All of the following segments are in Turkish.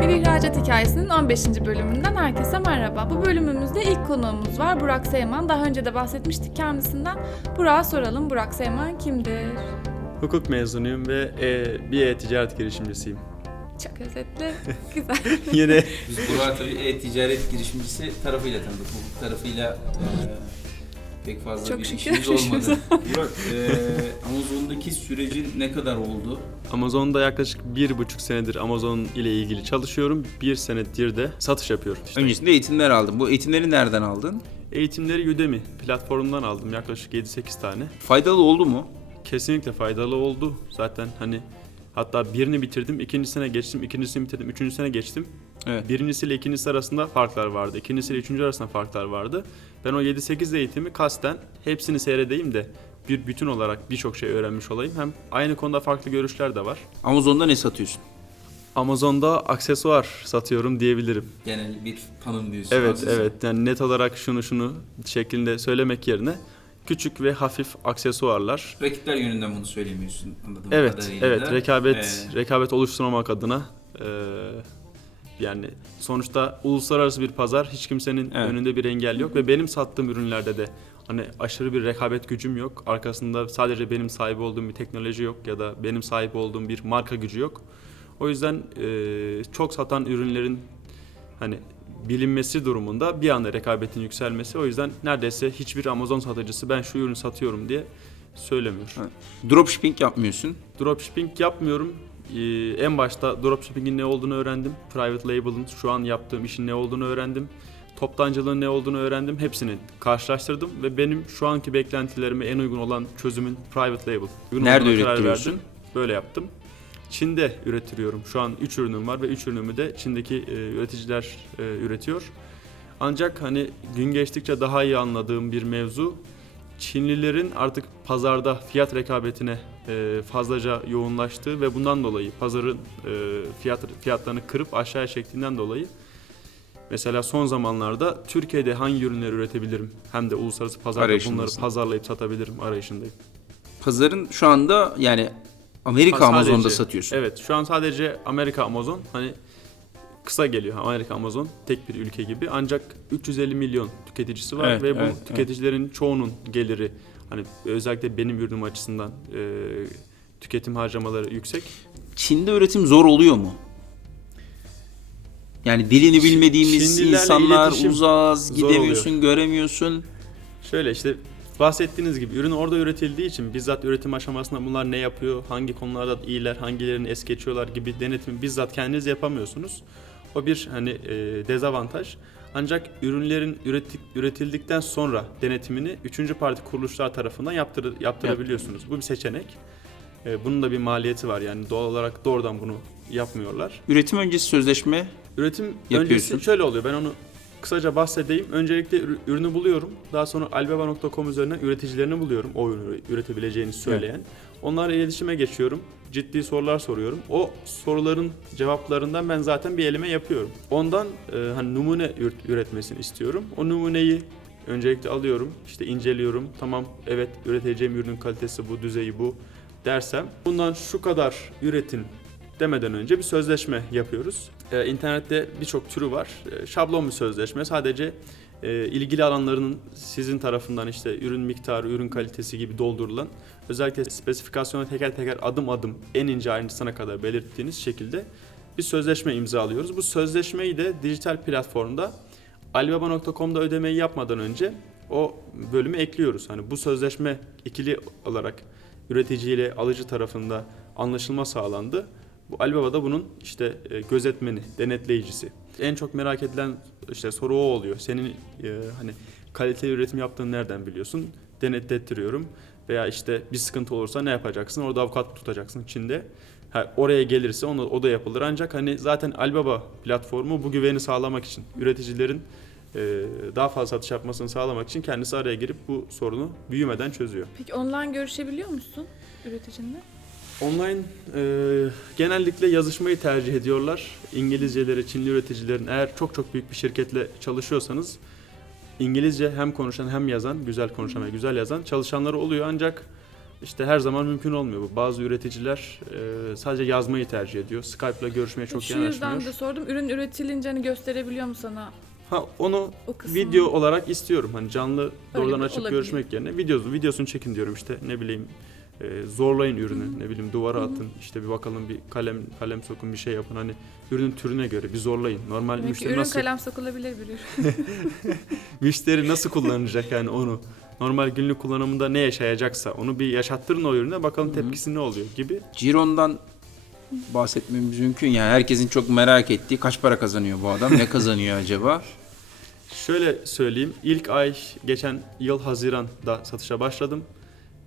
Bir ihracat hikayesinin 15. bölümünden herkese merhaba. Bu bölümümüzde ilk konuğumuz var Burak Seyman. Daha önce de bahsetmiştik kendisinden. Burak'a soralım. Burak Seyman kimdir? Hukuk mezunuyum ve e, bir e-ticaret girişimcisiyim. Çok özetli. Güzel. Yine Biz Burak'ı tabii e-ticaret girişimcisi tarafıyla tanıdık. Hukuk tarafıyla e, pek fazla Çok bir şükür işimiz olmadı. Burak, e, Amazon'daki sürecin ne kadar oldu? Amazon'da yaklaşık bir buçuk senedir Amazon ile ilgili çalışıyorum. Bir senedir de satış yapıyorum. İşte Öncesinde eğitimler aldın. Bu eğitimleri nereden aldın? Eğitimleri Udemy platformundan aldım yaklaşık 7-8 tane. Faydalı oldu mu? Kesinlikle faydalı oldu. Zaten hani hatta birini bitirdim, ikincisine geçtim, ikincisini bitirdim, üçüncüsüne geçtim. Evet. Birincisiyle ikincisi arasında farklar vardı. İkincisiyle üçüncü arasında farklar vardı. Ben o 7-8 eğitimi kasten hepsini seyredeyim de bir bütün olarak birçok şey öğrenmiş olayım. Hem aynı konuda farklı görüşler de var. Amazon'da ne satıyorsun? Amazon'da aksesuar satıyorum diyebilirim. Genel bir tanımlıyorsun. Evet Aziz. evet yani net olarak şunu şunu şeklinde söylemek yerine küçük ve hafif aksesuarlar. Rakipler yönünden bunu söylemiyorsun anladığım Evet kadarıyla. evet rekabet Ee, rekabet oluşturmamak adına eee, yani sonuçta uluslararası bir pazar hiç kimsenin Evet. önünde bir engel yok ve benim sattığım ürünlerde de hani aşırı bir rekabet gücüm yok. Arkasında sadece benim sahip olduğum bir teknoloji yok ya da benim sahip olduğum bir marka gücü yok. O yüzden eee, çok satan ürünlerin hani bilinmesi durumunda bir anda rekabetin yükselmesi. O yüzden neredeyse hiçbir Amazon satıcısı ben şu ürünü satıyorum diye söylemiyor. Evet. Dropshipping yapmıyorsun. Dropshipping yapmıyorum. Ee, en başta dropshipping'in ne olduğunu öğrendim. Private label'ın şu an yaptığım işin ne olduğunu öğrendim. Toptancılığın ne olduğunu öğrendim. Hepsini karşılaştırdım ve benim şu anki beklentilerime en uygun olan çözümün private label. Uygun Nerede verdim. Böyle yaptım. Çin'de ürettiriyorum. Şu an 3 ürünüm var ve 3 ürünümü de Çin'deki e, üreticiler e, üretiyor. Ancak hani gün geçtikçe daha iyi anladığım bir mevzu Çinlilerin artık pazarda fiyat rekabetine e, fazlaca yoğunlaştığı ve bundan dolayı pazarın e, fiyat fiyatlarını kırıp aşağıya çektiğinden dolayı mesela son zamanlarda Türkiye'de hangi ürünleri üretebilirim hem de uluslararası pazarda bunları pazarlayıp satabilirim arayışındayım. Pazarın şu anda yani Amerika Ha, Amazon'da sadece- satıyorsun. Evet şu an sadece Amerika Amazon hani kısa geliyor Amerika Amazon tek bir ülke gibi ancak 350 milyon tüketicisi var Evet, ve bu evet, evet. tüketicilerin çoğunun geliri hani özellikle benim ürünüm açısından e, tüketim harcamaları yüksek. Çin'de üretim zor oluyor mu? Yani dilini bilmediğimiz Çinlilerle insanlar zor gidemiyorsun, göremiyorsun. Şöyle işte bahsettiğiniz gibi ürün orada üretildiği için bizzat üretim aşamasında bunlar ne yapıyor, hangi konularda iyiler, hangilerini es geçiyorlar gibi denetimi bizzat kendiniz yapamıyorsunuz. O bir hani e, dezavantaj. Ancak ürünlerin üretik, üretildikten sonra denetimini üçüncü parti kuruluşlar tarafından yaptır, yaptırabiliyorsunuz. Bu bir seçenek. E, bunun da bir maliyeti var yani doğal olarak doğrudan bunu yapmıyorlar. Üretim öncesi sözleşme Üretim öncesi şöyle oluyor. Ben onu kısaca bahsedeyim. Öncelikle ürü- ürünü buluyorum. Daha sonra albaba.com üzerinden üreticilerini buluyorum. O ürünü üretebileceğini söyleyen. Onlarla iletişime geçiyorum. Ciddi sorular soruyorum. O soruların cevaplarından ben zaten bir elime yapıyorum. Ondan e, hani numune üret- üretmesini istiyorum. O numuneyi öncelikle alıyorum. işte inceliyorum. Tamam evet üreteceğim ürünün kalitesi bu, düzeyi bu dersem bundan şu kadar üretin demeden önce bir sözleşme yapıyoruz. Ee, internette birçok türü var. Ee, şablon bir sözleşme. Sadece e, ilgili alanlarının sizin tarafından işte ürün miktarı, ürün kalitesi gibi doldurulan özellikle spesifikasyona teker teker adım adım en ince ayrıntısına kadar belirttiğiniz şekilde bir sözleşme imzalıyoruz. Bu sözleşmeyi de dijital platformda alibaba.com'da ödemeyi yapmadan önce o bölümü ekliyoruz. Hani bu sözleşme ikili olarak üretici ile alıcı tarafında anlaşılma sağlandı. Bu Alibaba'da bunun işte e, gözetmeni, denetleyicisi. En çok merak edilen işte soru o oluyor. Senin e, hani kaliteli üretim yaptığını nereden biliyorsun? Denetlettiriyorum. Veya işte bir sıkıntı olursa ne yapacaksın? Orada avukat tutacaksın Çin'de. Ha, oraya gelirse onu, o da yapılır. Ancak hani zaten Alibaba platformu bu güveni sağlamak için üreticilerin e, daha fazla satış yapmasını sağlamak için kendisi araya girip bu sorunu büyümeden çözüyor. Peki online görüşebiliyor musun üreticinle? Online e, genellikle yazışmayı tercih ediyorlar. İngilizceleri Çinli üreticilerin eğer çok çok büyük bir şirketle çalışıyorsanız İngilizce hem konuşan hem yazan, güzel konuşan ve güzel yazan çalışanları oluyor ancak işte her zaman mümkün olmuyor bu. Bazı üreticiler e, sadece yazmayı tercih ediyor. Skype'la görüşmeye çok Şu yüzden yanaşmıyor. de sordum. Ürün üretilince hani gösterebiliyor mu sana Ha onu video olarak istiyorum. Hani canlı doğrudan açıp olabilir. görüşmek yerine videosu videosunu çekin diyorum işte ne bileyim e, zorlayın ürünü ne bileyim duvara atın işte bir bakalım bir kalem kalem sokun bir şey yapın hani ürünün türüne göre bir zorlayın. Normal Demek ki müşteri ürün nasıl kalem sokulabilir bir ürün. müşteri nasıl kullanacak yani onu normal günlük kullanımında ne yaşayacaksa onu bir yaşattırın o ürüne bakalım tepkisi ne oluyor gibi. Ciron'dan bahsetmemiz mümkün yani herkesin çok merak ettiği kaç para kazanıyor bu adam ne kazanıyor acaba? Şöyle söyleyeyim ilk ay geçen yıl Haziran'da satışa başladım.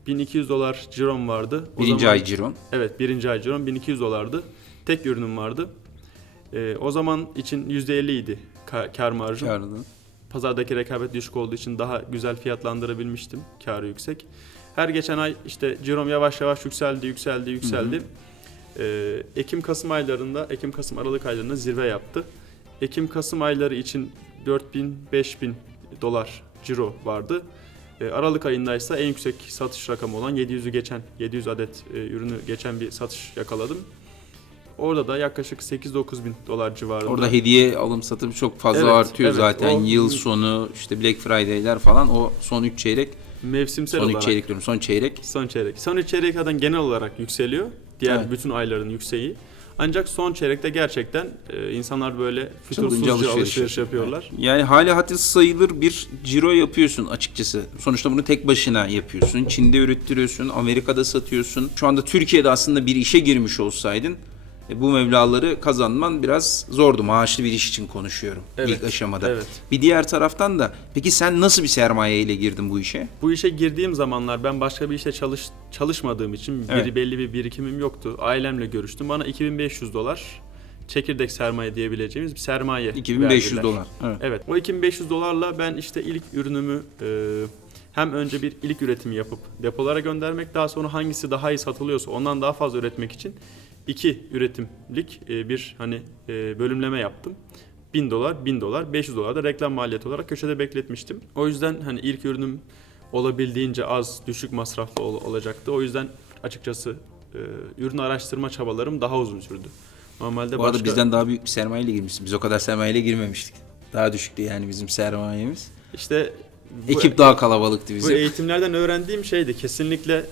1200 dolar cirom vardı. O Birinci zaman- ay Ciron. Evet birinci ay cirom 1200 dolardı. Tek ürünüm vardı. Ee, o zaman için %50 idi ka- kar marjım. Karlı. Pazardaki rekabet düşük olduğu için daha güzel fiyatlandırabilmiştim. Karı yüksek. Her geçen ay işte cirom yavaş yavaş yükseldi, yükseldi, yükseldi. Ee, Ekim-Kasım aylarında, Ekim-Kasım Aralık aylarında zirve yaptı. Ekim-Kasım ayları için 4000-5000 dolar ciro vardı. Ee, Aralık ayında ise en yüksek satış rakamı olan 700'ü geçen, 700 adet e, ürünü geçen bir satış yakaladım. Orada da yaklaşık 8-9 bin dolar civarında. Orada hediye alım satım çok fazla Evet, artıyor evet. zaten. O- Yıl sonu işte Black Friday'ler falan o son 3 çeyrek, mevsimsel son 3 olarak. çeyrek diyorum son çeyrek. Son çeyrek. Son üç çeyrek zaten genel olarak yükseliyor. Diğer Evet. bütün ayların yükseği. Ancak son çeyrekte gerçekten e, insanlar böyle fütursuzca alışveriş, alışveriş yapıyorlar. Yani hali hatır sayılır bir ciro yapıyorsun açıkçası. Sonuçta bunu tek başına yapıyorsun. Çin'de ürettiriyorsun, Amerika'da satıyorsun. Şu anda Türkiye'de aslında bir işe girmiş olsaydın bu mevlaları kazanman biraz zordu. Maaşlı bir iş için konuşuyorum Evet, ilk aşamada. evet. Bir diğer taraftan da peki sen nasıl bir sermaye ile girdin bu işe? Bu işe girdiğim zamanlar ben başka bir işte çalış, çalışmadığım için Evet. bir belli bir birikimim yoktu. Ailemle görüştüm. Bana 2500 dolar çekirdek sermaye diyebileceğimiz bir sermaye 2500 verdiler. dolar. Evet. Evet. O 2500 dolarla ben işte ilk ürünümü e, hem önce bir ilk üretimi yapıp depolara göndermek daha sonra hangisi daha iyi satılıyorsa ondan daha fazla üretmek için iki üretimlik e, bir hani e, bölümleme yaptım. 1000 dolar, 1000 dolar, 500 dolar da reklam maliyeti olarak köşede bekletmiştim. O yüzden hani ilk ürünüm olabildiğince az, düşük masraflı ol- olacaktı. O yüzden açıkçası e, ürün araştırma çabalarım daha uzun sürdü. Normalde Bu arada başka... bizden daha büyük bir sermayeyle girmişsin. Biz o kadar sermayeyle girmemiştik. Daha düşüktü yani bizim sermayemiz. işte bu- Ekip daha kalabalıktı Bu bizim. eğitimlerden öğrendiğim şeydi kesinlikle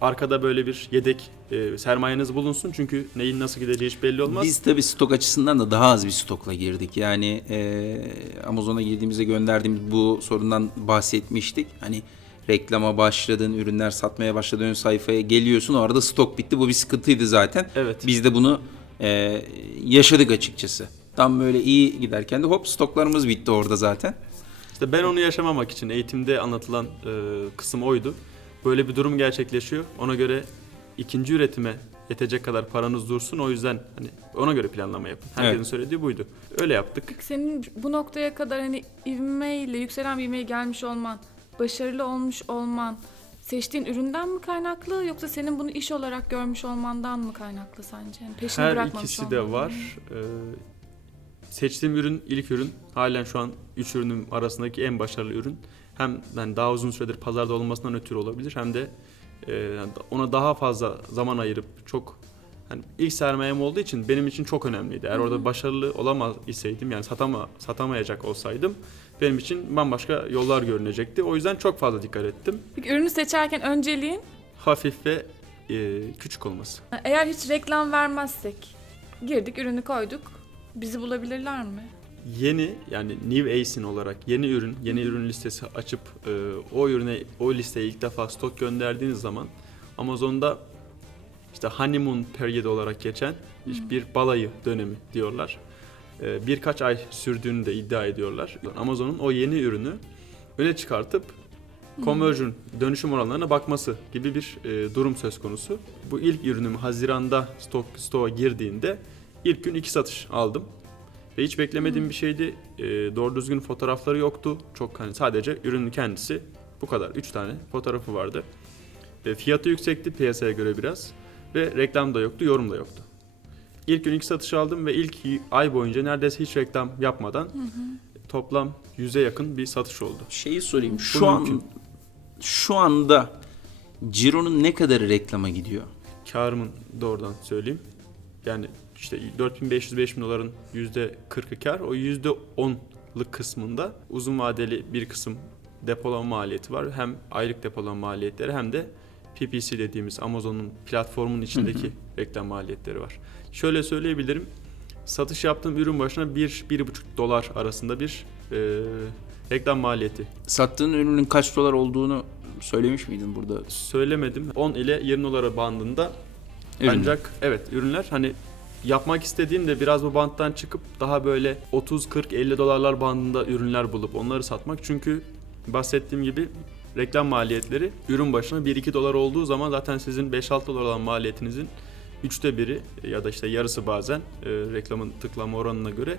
arkada böyle bir yedek e, sermayeniz bulunsun çünkü neyin nasıl gideceği hiç belli olmaz. Biz tabii stok açısından da daha az bir stokla girdik. Yani e, Amazon'a girdiğimizde gönderdiğimiz bu sorundan bahsetmiştik. Hani reklama başladın, ürünler satmaya başladın, ön sayfaya geliyorsun. O arada stok bitti. Bu bir sıkıntıydı zaten. Evet. Biz de bunu e, yaşadık açıkçası. Tam böyle iyi giderken de hop stoklarımız bitti orada zaten. İşte ben onu yaşamamak için eğitimde anlatılan e, kısım oydu. Böyle bir durum gerçekleşiyor. Ona göre ikinci üretime yetecek kadar paranız dursun. O yüzden hani ona göre planlama yapın. Herkesin Evet. söylediği buydu. Öyle yaptık. Senin bu noktaya kadar hani ivmeyle, yükselen bir ivmeyle gelmiş olman, başarılı olmuş olman, seçtiğin üründen mi kaynaklı yoksa senin bunu iş olarak görmüş olmandan mı kaynaklı sence? Yani peşini Her bırakmamış ikisi de olman. var. Ee, seçtiğim ürün ilk ürün. Halen şu an 3 ürünüm arasındaki en başarılı ürün. Hem yani daha uzun süredir pazarda olmasından ötürü olabilir hem de ona daha fazla zaman ayırıp çok hani ilk sermayem olduğu için benim için çok önemliydi. Eğer orada başarılı olamaz iseydim yani satama satamayacak olsaydım benim için bambaşka yollar görünecekti. O yüzden çok fazla dikkat ettim. Peki ürünü seçerken önceliğin Hafif ve e, küçük olması. eğer hiç reklam vermezsek girdik ürünü koyduk bizi bulabilirler mi? Yeni yani New ASIN olarak yeni ürün, yeni ürün listesi açıp e, o ürüne o listeye ilk defa stok gönderdiğiniz zaman Amazon'da işte honeymoon period olarak geçen bir balayı dönemi diyorlar. E, birkaç ay sürdüğünü de iddia ediyorlar. Amazon'un o yeni ürünü öne çıkartıp conversion dönüşüm oranlarına bakması gibi bir e, durum söz konusu. Bu ilk ürünüm Haziran'da stok stoğa girdiğinde ilk gün iki satış aldım. Ve hiç beklemediğim bir şeydi. Ee, doğru düzgün fotoğrafları yoktu. Çok hani sadece ürünün kendisi bu kadar. Üç tane fotoğrafı vardı. Ve fiyatı yüksekti piyasaya göre biraz. Ve reklam da yoktu, yorum da yoktu. İlk gün ilk satış aldım ve ilk ay boyunca neredeyse hiç reklam yapmadan toplam 100'e yakın bir satış oldu. Şeyi sorayım. Bu Şu an mümkün. şu anda Ciro'nun ne kadarı reklama gidiyor? Karımın doğrudan söyleyeyim. Yani işte 4500-5000 doların %40'ı kar. O %10'lık kısmında uzun vadeli bir kısım depolama maliyeti var. Hem aylık depolama maliyetleri hem de PPC dediğimiz Amazon'un platformun içindeki reklam maliyetleri var. Şöyle söyleyebilirim. Satış yaptığım ürün başına 1-1,5 dolar arasında bir e, reklam maliyeti. Sattığın ürünün kaç dolar olduğunu söylemiş miydin burada? Söylemedim. 10 ile 20 dolara bandında Ürünler. Ancak evet ürünler hani yapmak istediğim de biraz bu banttan çıkıp daha böyle 30 40 50 dolarlar bandında ürünler bulup onları satmak. Çünkü bahsettiğim gibi reklam maliyetleri ürün başına 1-2 dolar olduğu zaman zaten sizin 5-6 dolar olan maliyetinizin üçte biri ya da işte yarısı bazen e, reklamın tıklama oranına göre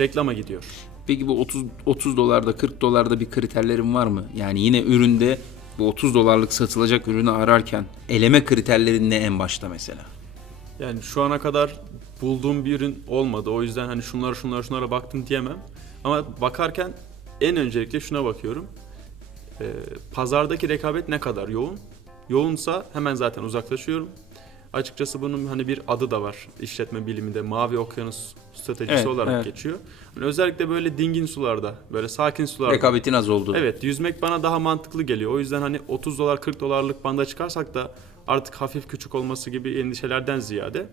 reklama gidiyor. Peki bu 30 30 dolarda 40 dolarda bir kriterlerin var mı? Yani yine üründe bu 30 dolarlık satılacak ürünü ararken eleme kriterlerin ne en başta mesela? Yani şu ana kadar bulduğum bir ürün olmadı. O yüzden hani şunlara şunlara şunlara baktım diyemem. Ama bakarken en öncelikle şuna bakıyorum. Ee, pazardaki rekabet ne kadar yoğun? Yoğunsa hemen zaten uzaklaşıyorum. Açıkçası bunun hani bir adı da var işletme biliminde. Mavi okyanus stratejisi Evet, olarak evet. geçiyor. Hani özellikle böyle dingin sularda, böyle sakin sularda. Rekabetin az olduğu. Evet yüzmek bana daha mantıklı geliyor. O yüzden hani 30 dolar 40 dolarlık banda çıkarsak da artık hafif küçük olması gibi endişelerden ziyade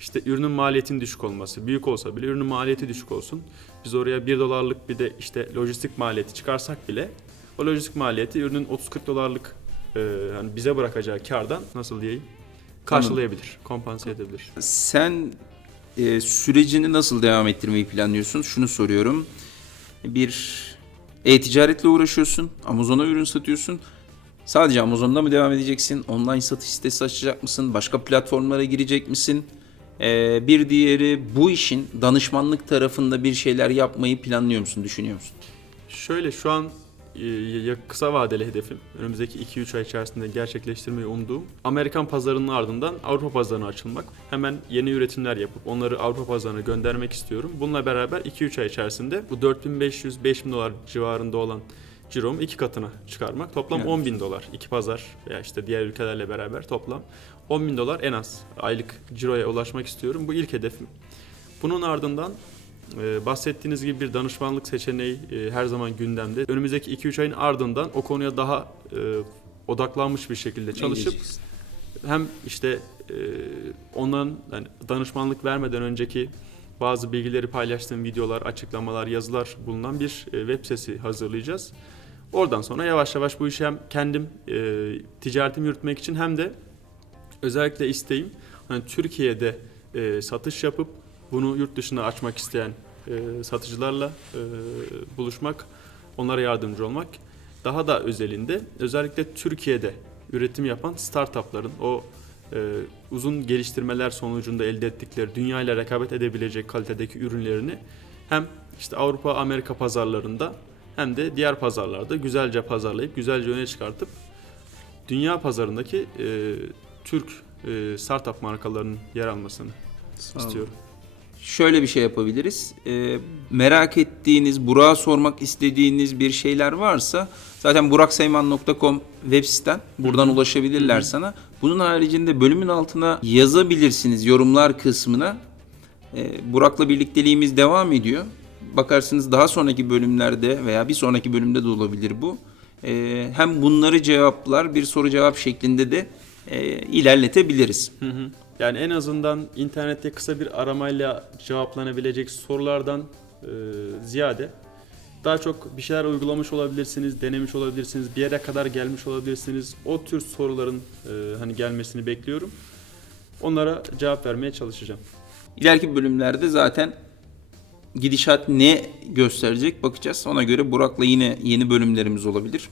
işte ürünün maliyetin düşük olması. Büyük olsa bile ürünün maliyeti düşük olsun. Biz oraya 1 dolarlık bir de işte lojistik maliyeti çıkarsak bile o lojistik maliyeti ürünün 30-40 dolarlık e, hani bize bırakacağı kardan nasıl diyeyim karşılayabilir, kompanse edebilir. Sen e, sürecini nasıl devam ettirmeyi planlıyorsun? Şunu soruyorum. Bir e-ticaretle uğraşıyorsun, Amazon'a ürün satıyorsun. Sadece Amazon'da mı devam edeceksin? Online satış sitesi açacak mısın? Başka platformlara girecek misin? E, bir diğeri bu işin danışmanlık tarafında bir şeyler yapmayı planlıyor musun, düşünüyor musun? Şöyle şu an e, kısa vadeli hedefim önümüzdeki 2-3 ay içerisinde gerçekleştirmeyi umduğum Amerikan pazarının ardından Avrupa pazarına açılmak. Hemen yeni üretimler yapıp onları Avrupa pazarına göndermek istiyorum. Bununla beraber 2-3 ay içerisinde bu 4500-5000 dolar civarında olan ciromu iki katına çıkarmak. Toplam Evet. 10 bin dolar. iki pazar veya işte diğer ülkelerle beraber toplam 10 bin dolar en az aylık ciroya ulaşmak istiyorum. Bu ilk hedefim. Bunun ardından ee, bahsettiğiniz gibi bir danışmanlık seçeneği e, her zaman gündemde. Önümüzdeki 2-3 ayın ardından o konuya daha e, odaklanmış bir şekilde çalışıp hem işte e, onların yani danışmanlık vermeden önceki bazı bilgileri paylaştığım videolar, açıklamalar, yazılar bulunan bir e, web sitesi hazırlayacağız. Oradan sonra yavaş yavaş bu işi hem kendim e, ticaretimi yürütmek için hem de özellikle isteğim hani Türkiye'de e, satış yapıp bunu yurt dışına açmak isteyen e, satıcılarla e, buluşmak, onlara yardımcı olmak. Daha da özelinde özellikle Türkiye'de üretim yapan startupların o e, uzun geliştirmeler sonucunda elde ettikleri dünya ile rekabet edebilecek kalitedeki ürünlerini hem işte Avrupa, Amerika pazarlarında hem de diğer pazarlarda güzelce pazarlayıp güzelce öne çıkartıp dünya pazarındaki e, Türk e, startup markalarının yer almasını istiyorum. Şöyle bir şey yapabiliriz. Ee, merak ettiğiniz, Burak'a sormak istediğiniz bir şeyler varsa zaten burakseyman.com web siten. Buradan ulaşabilirler sana. Bunun haricinde bölümün altına yazabilirsiniz yorumlar kısmına. Ee, Burak'la birlikteliğimiz devam ediyor. Bakarsınız daha sonraki bölümlerde veya bir sonraki bölümde de olabilir bu. Ee, hem bunları cevaplar bir soru cevap şeklinde de e, ilerletebiliriz. Hı hı. Yani en azından internette kısa bir aramayla cevaplanabilecek sorulardan e, ziyade daha çok bir şeyler uygulamış olabilirsiniz, denemiş olabilirsiniz, bir yere kadar gelmiş olabilirsiniz. O tür soruların e, hani gelmesini bekliyorum. Onlara cevap vermeye çalışacağım. İleriki bölümlerde zaten gidişat ne gösterecek bakacağız. Ona göre Burak'la yine yeni bölümlerimiz olabilir.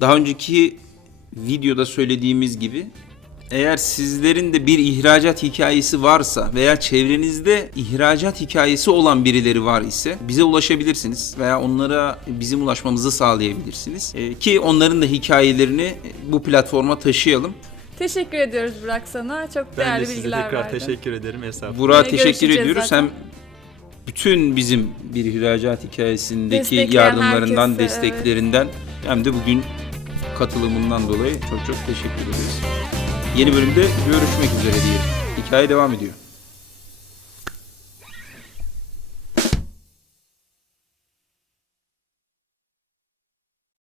Daha önceki videoda söylediğimiz gibi eğer sizlerin de bir ihracat hikayesi varsa veya çevrenizde ihracat hikayesi olan birileri var ise bize ulaşabilirsiniz veya onlara bizim ulaşmamızı sağlayabilirsiniz. Ee, ki onların da hikayelerini bu platforma taşıyalım. Teşekkür ediyoruz Burak sana. Çok Ben değerli de size bilgiler tekrar verdin. teşekkür ederim. Estağfurullah. Burak'a teşekkür ediyoruz. zaten. Hem bütün bizim bir ihracat hikayesindeki Destekleyen yardımlarından, herkese, desteklerinden hem de bugün katılımından dolayı çok çok teşekkür ederiz. Yeni bölümde görüşmek üzere diyelim. Hikaye devam ediyor.